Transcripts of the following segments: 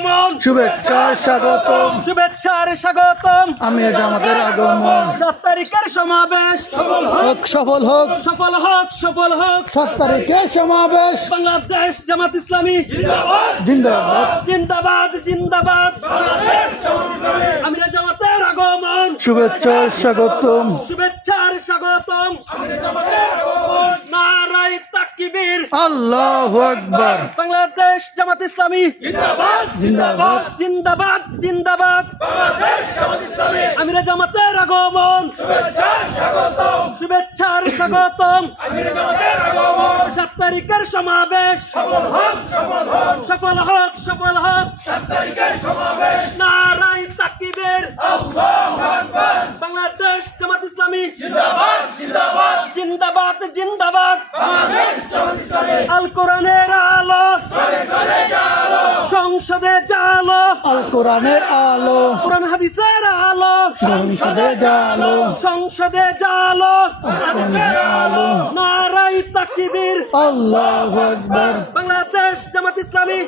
আগমন, শুভেচ্ছার স্বাগতম, শুভেচ্ছার স্বাগতম। আমির জামাতের আগমন, 7 তারিখের সমাবেশ সফল হোক, সফল হোক, সফল হোক, সফল হোক। 7 তারিখের সমাবেশ, বাংলাদেশ জামাত ইসলামী জিন্দাবাদ, জিন্দাবাদ, জিন্দাবাদ। আমির জামাতের আগমন, শুভেচ্ছার স্বাগতম, শুভেচ্ছার স্বাগতম। নারায়ে তাকবীর, আল্লাহু আকবার, বাংলাদেশ জামাত ইসলামী জিন্দাবাদ, জিন্দাবাদ, জিন্দাবাদ। আমির জামাতের আগমন, শুভেচ্ছার স্বাগতম। 7 তারিখের সমাবেশ, সফল হোক, সফল হোক। নারায়ে তাকবীর, বাংলাদেশ জামাত ইসলামী জিন্দাবাদ, জিন্দাবাদ। আল কোরআনের আলো, সংসদে জালো, আল কোরআনের আলো, কোরআন হাদিসের আলো, সংসদে জালো, সংসদে জালো। আলো, নারায়ে তাকবীর, আল্লাহু আকবার, বাংলাদেশ জামাত ইসলামী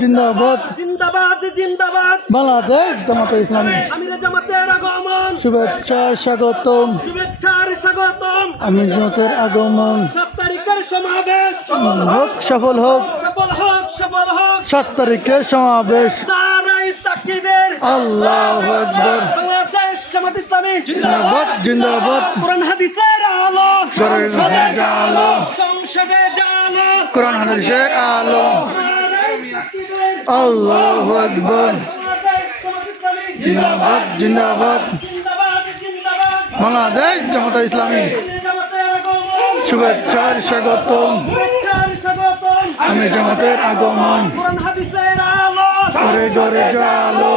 জিন্দাবাদ, জিন্দাবাদ, জিন্দাবাদ। বাংলাদেশ জামাতে ইসলামী আমির জামাতের আগমন, শুভেচ্ছার স্বাগতম, শুভেচ্ছার স্বাগতম। আমির জামাতের আগমন, 7 তারিখের সমাবেশ, হোক, সফল হোক, সফল হোক, সফল হোক। 7 তারিখের সমাবেশ, নারায়ে তাকবীর, আল্লাহু আকবার, বাংলাদেশ জামাত ইসলামী জিন্দাবাদ, জিন্দাবাদ, কোরআন হাদিসের আলো, সংসদে জালো, সংসদে জালো। কোরআন হাদিসের আলো, নারায়ে তাকবীর, আল্লাহু আকবার, বাংলাদেশ জামাত ইসলামী জিন্দাবাদ, জিন্দাবাদ, জিন্দাবাদ, জিন্দাবাদ। বাংলাদেশ জামাতে ইসলামী আমির জামাতের আগমন, শুভেচ্ছার স্বাগতম, শুভেচ্ছার স্বাগতম। আমির জামাতের আগমন, কোরআন হাদিসের আলো, ঘরে ঘরে জালো।